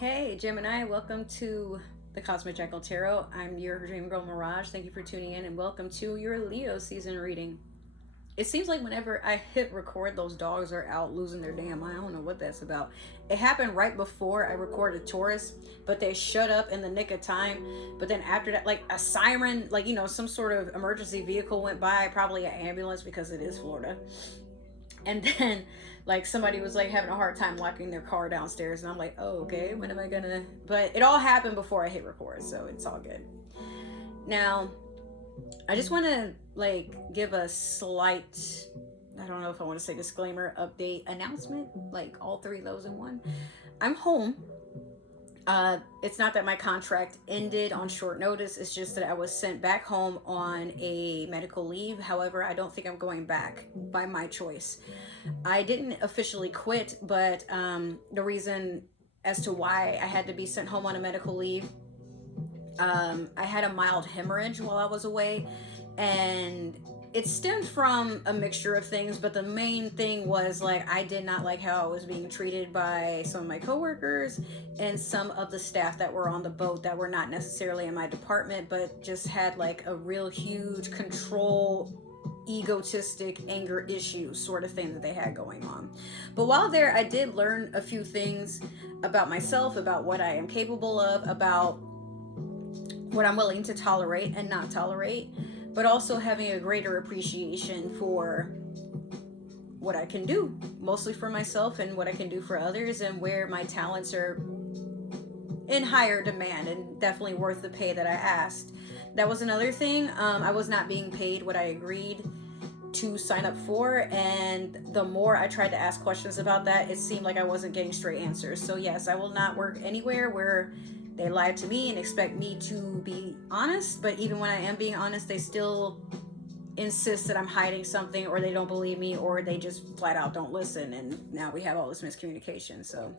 Hey Gemini, welcome to the Cosmic Jackal Tarot. I'm your dream girl Mirage. Thank you for tuning in and welcome to your Leo season reading. It seems like whenever I hit record, those dogs are out losing their damn mind. I don't know what that's about. It happened right before I recorded Taurus, but they shut up in the nick of time. But then after that, like a siren, like, you know, some sort of emergency vehicle went by, probably an ambulance because it is Florida. And then like somebody was like having a hard time locking their car downstairs, and I'm like, oh, okay, when am I gonna, but it all happened before I hit record, so it's all good. Now I just want to like give a slight, I don't know if I want to say disclaimer, update, announcement, like all three of those in one. I'm home. It's not that my contract ended on short notice. It's just that I was sent back home on a medical leave. However, I don't think I'm going back by my choice. I didn't officially quit, but the reason as to why I had to be sent home on a medical leave, I had a mild hemorrhage while I was away, and it stemmed from a mixture of things, but the main thing was like I did not like how I was being treated by some of my coworkers and some of the staff that were on the boat that were not necessarily in my department, but just had like a real huge control, egotistic anger issue sort of thing that they had going on. But while there, I did learn a few things about myself, about what I am capable of, about what I'm willing to tolerate and not tolerate, but also having a greater appreciation for what I can do, mostly for myself, and what I can do for others, and where my talents are in higher demand and definitely worth the pay that I asked. That was another thing. I was not being paid what I agreed to sign up for, and the more I tried to ask questions about that, it seemed like I wasn't getting straight answers. So yes, I will not work anywhere where they lie to me and expect me to be honest, but even when I am being honest, they still insist that I'm hiding something, or they don't believe me, or they just flat out don't listen, and now we have all this miscommunication. So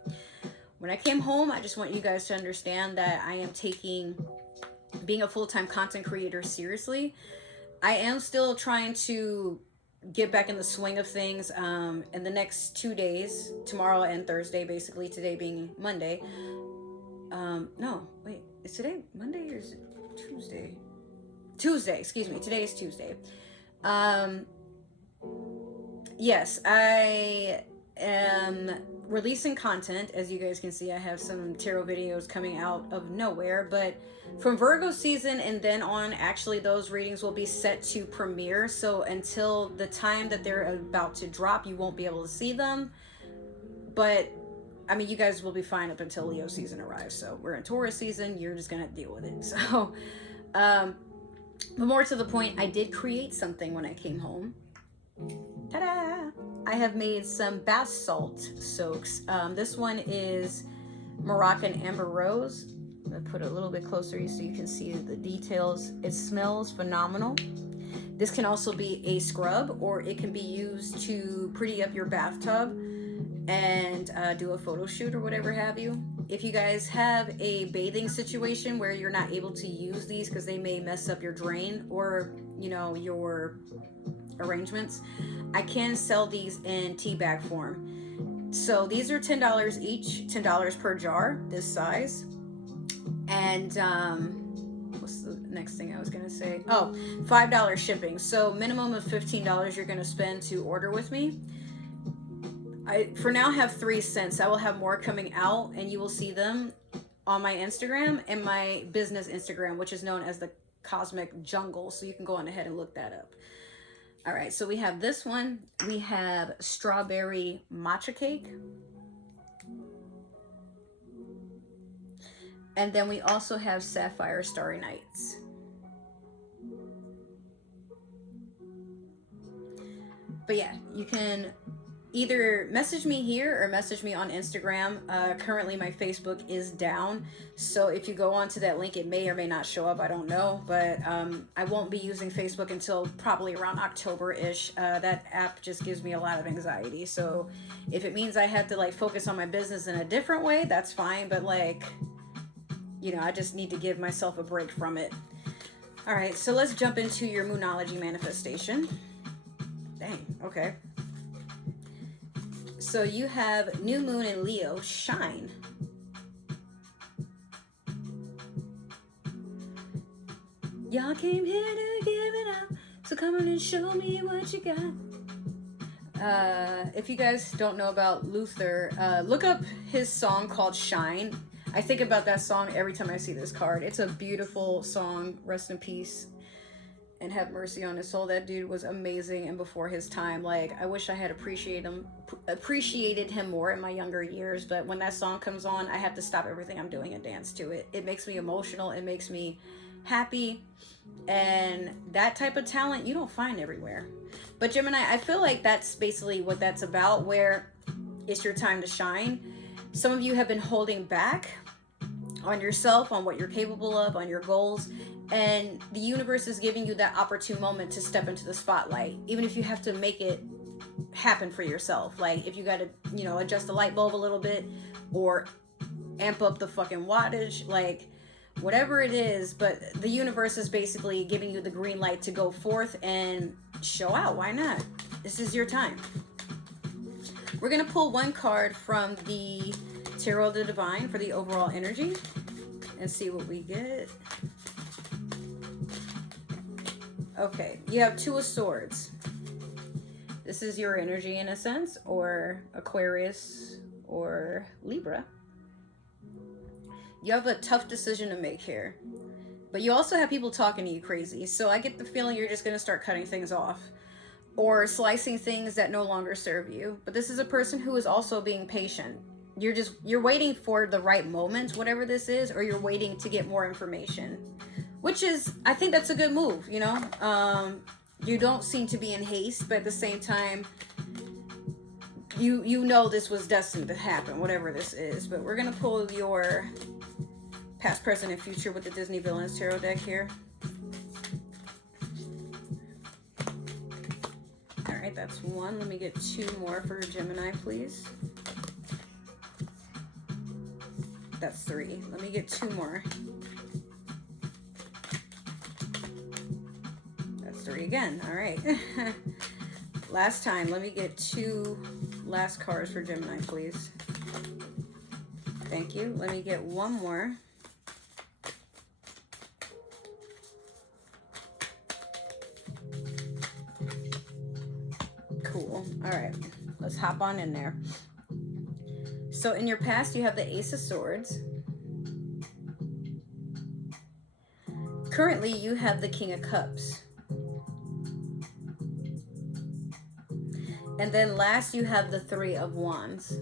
when I came home, I just want you guys to understand that I am taking being a full-time content creator seriously. I am still trying to get back in the swing of things. In the next 2 days, tomorrow and Thursday, basically, today being Monday. No, wait, is today Monday or is it Tuesday? Tuesday, excuse me. Today is Tuesday. Yes, I am releasing content. As you guys can see, I have some tarot videos coming out of nowhere, but from Virgo season and then on, actually those readings will be set to premiere. So until the time that they're about to drop, you won't be able to see them. But I mean, you guys will be fine up until Leo season arrives. So we're in Taurus season. You're just going to deal with it. So, but more to the point, I did create something when I came home. Ta-da! I have made some bath salt soaks. This one is Moroccan Amber Rose. I'm going to put it a little bit closer so you can see the details. It smells phenomenal. This can also be a scrub, or it can be used to pretty up your bathtub and do a photo shoot or whatever have you. If you guys have a bathing situation where you're not able to use these because they may mess up your drain or, you know, your arrangements, I can sell these in tea bag form. So these are $10 each, $10 per jar, this size. And what's the next thing I was gonna say? Oh, $5 shipping. So minimum of $15 you're gonna spend to order with me. I for now have 3 cents. I will have more coming out, and you will see them on my Instagram and my business Instagram, which is known as the Cosmic Jungle. So you can go on ahead and look that up. All right, so we have this one. We have strawberry matcha cake. And then we also have sapphire starry nights. But yeah, you can either message me here or message me on Instagram. Currently my Facebook is down, so if you go onto that link, it may or may not show up. I don't know, but I won't be using Facebook until probably around October-ish. That app just gives me a lot of anxiety, so if it means I have to like focus on my business in a different way, that's fine, but like, you know, I just need to give myself a break from it. All right, so let's jump into your Moonology manifestation. Dang, okay. So you have new moon in Leo, shine. Y'all came here to give it up, so come on and show me what you got. If you guys don't know about Luther, look up his song called Shine. I think about that song every time I see this card. It's a beautiful song. Rest in peace and have mercy on his soul. That dude was amazing and before his time. Like, I wish I had appreciated him more in my younger years, but when that song comes on, I have to stop everything I'm doing and dance to it. It makes me emotional. It makes me happy. And that type of talent you don't find everywhere. But Gemini, I feel like that's basically what that's about, where it's your time to shine. Some of you have been holding back on yourself, on what you're capable of, on your goals, and the universe is giving you that opportune moment to step into the spotlight, even if you have to make it happen for yourself. Like, if you got to, you know, adjust the light bulb a little bit or amp up the fucking wattage, like, whatever it is, but the universe is basically giving you the green light to go forth and show out. Why not? This is your time. We're going to pull one card from the Tarot of the Divine for the overall energy and see what we get. Okay, you have Two of Swords. This is your energy in a sense, or Aquarius or Libra. You have a tough decision to make here, but you also have people talking to you crazy. So I get the feeling you're just going to start cutting things off or slicing things that no longer serve you. But this is a person who is also being patient. You're waiting for the right moment, whatever this is, or you're waiting to get more information, which is, I think that's a good move. You know, you don't seem to be in haste, but at the same time, you know this was destined to happen, whatever this is. But we're going to pull your past, present, and future with the Disney Villains Tarot deck here. All right, that's one. Let me get two more for Gemini, please. That's three. Let me get two more. That's three again. All right. Last time. Let me get two last cards for Gemini, please. Thank you. Let me get one more. Cool. All right. Let's hop on in there. So in your past, you have the Ace of Swords. Currently, you have the King of Cups. And then last, you have the Three of Wands.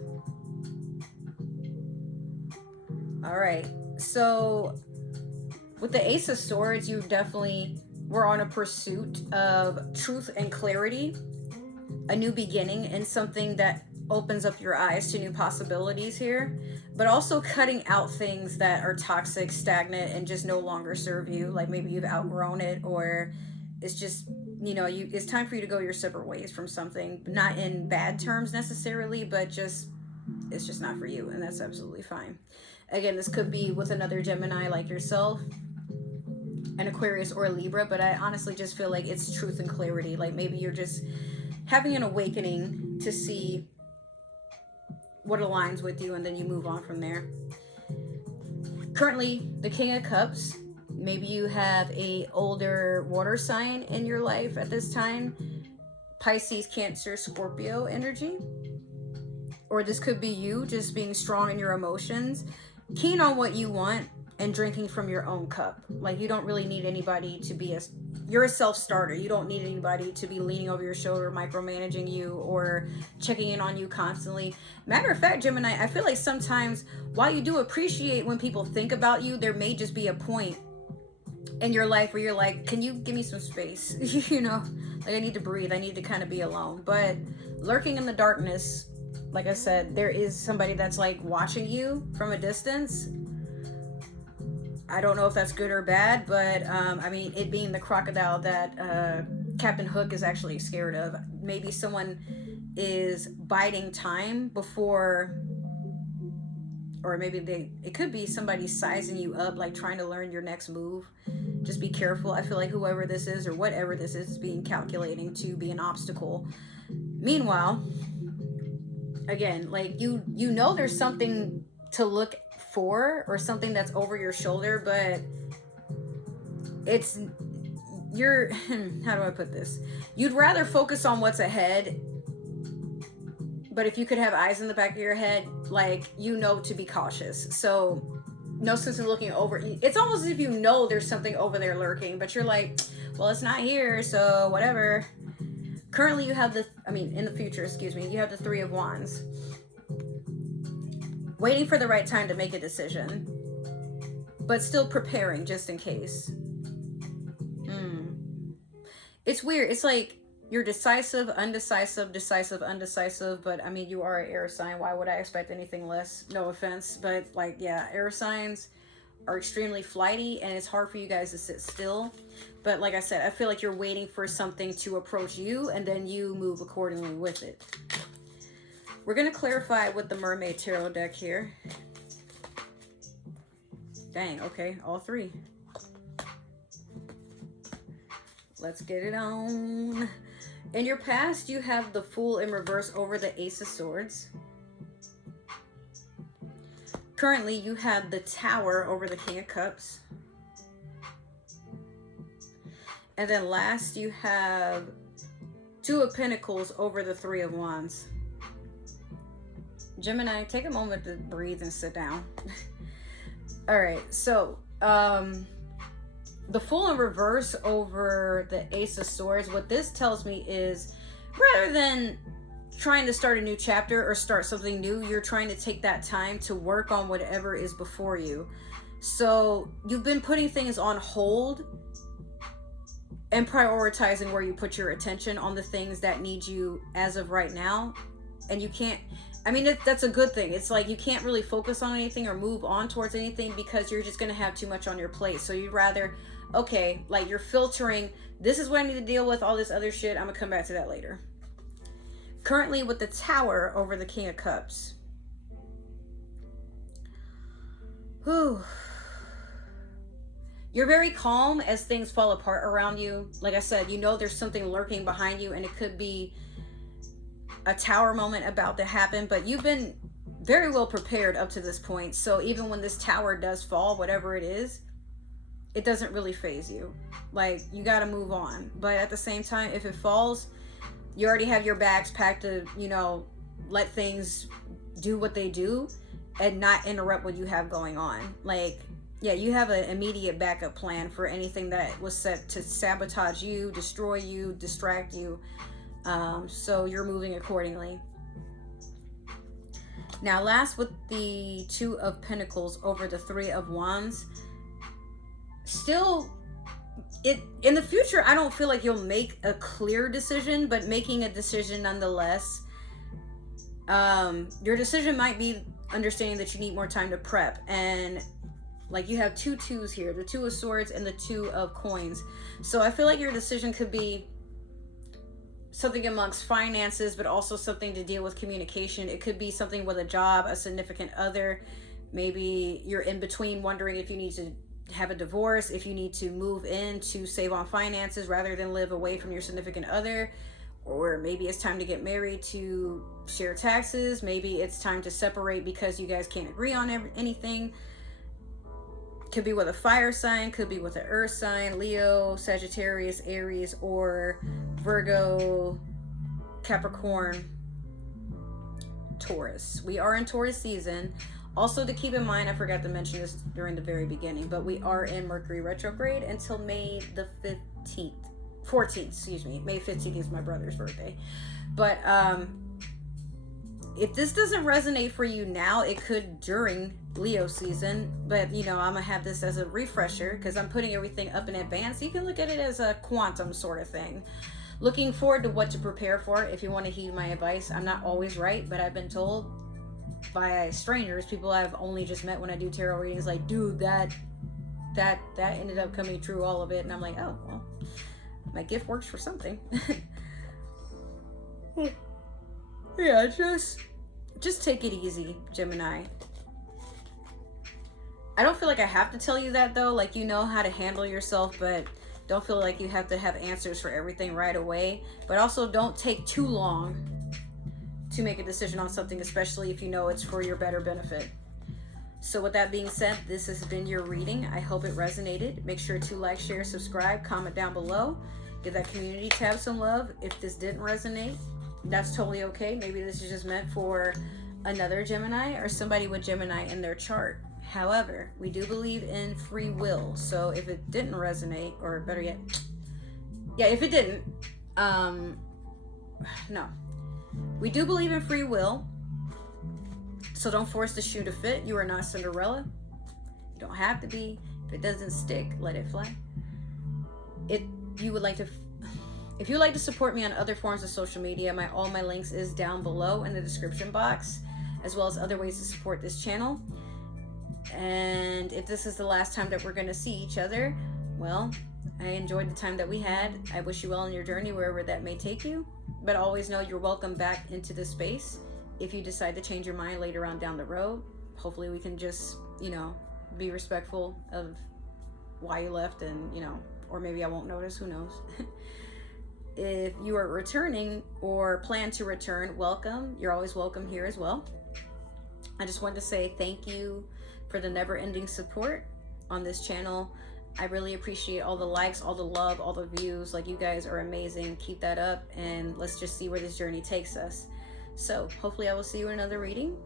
All right. So with the Ace of Swords, you definitely were on a pursuit of truth and clarity, a new beginning, and something that opens up your eyes to new possibilities here, but also cutting out things that are toxic, stagnant, and just no longer serve you. Like maybe you've outgrown it, or it's just, you know, it's time for you to go your separate ways from something, not in bad terms necessarily, but just, it's just not for you, and that's absolutely fine. Again, this could be with another Gemini like yourself, an Aquarius or a Libra, but I honestly just feel like it's truth and clarity. Like maybe you're just having an awakening to see what aligns with you, and then you move on from there. Currently, the King of Cups, maybe you have a older water sign in your life at this time, Pisces, Cancer, Scorpio energy, or this could be you just being strong in your emotions, keen on what you want, and drinking from your own cup. Like you don't really need anybody to be you're a self-starter. You don't need anybody to be leaning over your shoulder, micromanaging you, or checking in on you constantly. Matter of fact, Gemini, I feel like sometimes while you do appreciate when people think about you, there may just be a point in your life where you're like, can you give me some space? You know, like I need to breathe. I need to kind of be alone. But lurking in the darkness, like I said, there is somebody that's like watching you from a distance. I don't know if that's good or bad, but I mean, it being the crocodile that Captain Hook is actually scared of. Maybe someone is biding time before, or maybe it could be somebody sizing you up, like trying to learn your next move. Just be careful. I feel like whoever this is or whatever this is being calculating to be an obstacle. Meanwhile, again, like you know there's something to look for or something that's over your shoulder, but it's you're, how do I put this? You'd rather focus on what's ahead, but if you could have eyes in the back of your head, like, you know, to be cautious. So no sense in looking over. It's almost as if you know there's something over there lurking, but you're like, well, it's not here, so whatever. Currently you have in the future, excuse me, you have the Three of Wands. Waiting for the right time to make a decision, but still preparing just in case. It's weird. It's like you're decisive, undecisive, decisive, undecisive, but I mean, you are an air sign. Why would I expect anything less? No offense, but like, yeah, air signs are extremely flighty, and it's hard for you guys to sit still. But like I said, I feel like you're waiting for something to approach you, and then you move accordingly with it. We're going to clarify with the Mermaid Tarot deck here. Dang, okay, all three. Let's get it on. In your past, you have the Fool in reverse over the Ace of Swords. Currently, you have the Tower over the King of Cups. And then last, you have Two of Pentacles over the Three of Wands. Gemini, take a moment to breathe and sit down. All right, so the Fool in reverse over the Ace of Swords, what this tells me is, rather than trying to start a new chapter or start something new, you're trying to take that time to work on whatever is before you. So you've been putting things on hold and prioritizing where you put your attention on the things that need you as of right now. And you can't, I mean, that's a good thing. It's like you can't really focus on anything or move on towards anything because you're just going to have too much on your plate. So you'd rather, okay, like you're filtering, this is what I need to deal with, all this other shit, I'm going to come back to that later. Currently with the Tower over the King of Cups. Whew. You're very calm as things fall apart around you. Like I said, you know there's something lurking behind you, and it could be a tower moment about to happen, but you've been very well prepared up to this point. So even when this tower does fall, whatever it is, it doesn't really faze you. Like, you got to move on. But at the same time, if it falls, you already have your bags packed to, you know, let things do what they do and not interrupt what you have going on. Like, yeah, you have an immediate backup plan for anything that was set to sabotage you, destroy you, distract you. So you're moving accordingly. Now, last with the Two of Pentacles over the Three of Wands. Still, in the future, I don't feel like you'll make a clear decision, but making a decision nonetheless. Your decision might be understanding that you need more time to prep, and like you have two twos here, the Two of Swords and the Two of Coins. So I feel like your decision could be something amongst finances, but also something to deal with communication. It could be something with a job, a significant other. Maybe you're in between wondering if you need to have a divorce, if you need to move in to save on finances rather than live away from your significant other. Or maybe it's time to get married to share taxes. Maybe it's time to separate because you guys can't agree on anything. Could be with a fire sign, could be with an earth sign, Leo, Sagittarius, Aries, or Virgo, Capricorn, Taurus. We are in Taurus season. Also, to keep in mind, I forgot to mention this during the very beginning, but we are in Mercury retrograde until May the 14th, excuse me. May 15th is my brother's birthday. But if this doesn't resonate for you now, it could during Leo season. But, you know, I'm going to have this as a refresher because I'm putting everything up in advance. You can look at it as a quantum sort of thing. Looking forward to what to prepare for if you want to heed my advice. I'm not always right, but I've been told by strangers, people I've only just met when I do tarot readings, like, dude, that ended up coming true, all of it. And I'm like, oh, well, my gift works for something. Yeah, just take it easy, Gemini. I don't feel like I have to tell you that, though. Like, you know how to handle yourself, but don't feel like you have to have answers for everything right away. But also don't take too long to make a decision on something, especially if you know it's for your better benefit. So with that being said, this has been your reading. I hope it resonated. Make sure to like, share, subscribe, comment down below. Give that community tab some love. If this didn't resonate, that's totally okay. Maybe this is just meant for another Gemini or somebody with Gemini in their chart. However, we do believe in free will. So if it didn't resonate, or better yet, yeah, if it didn't, no. We do believe in free will. So don't force the shoe to fit. You are not Cinderella. You don't have to be. If it doesn't stick, let it fly. If you would like to support me on other forms of social media, all my links is down below in the description box, as well as other ways to support this channel. And if this is the last time that we're going to see each other, well, I enjoyed the time that we had. I wish you well on your journey, wherever that may take you. But always know you're welcome back into this space. If you decide to change your mind later on down the road, hopefully we can just, be respectful of why you left, and, or maybe I won't notice, who knows. If you are returning or plan to return, welcome. You're always welcome here as well. I just wanted to say thank you for the never-ending support on this channel. I really appreciate all the likes, all the love, all the views. Like, you guys are amazing. Keep that up, and let's just see where this journey takes us. So hopefully I will see you in another reading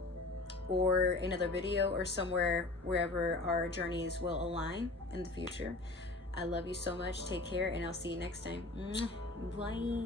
or another video or somewhere, wherever our journeys will align in the future. I love you so much. Take care, and I'll see you next time. Bye.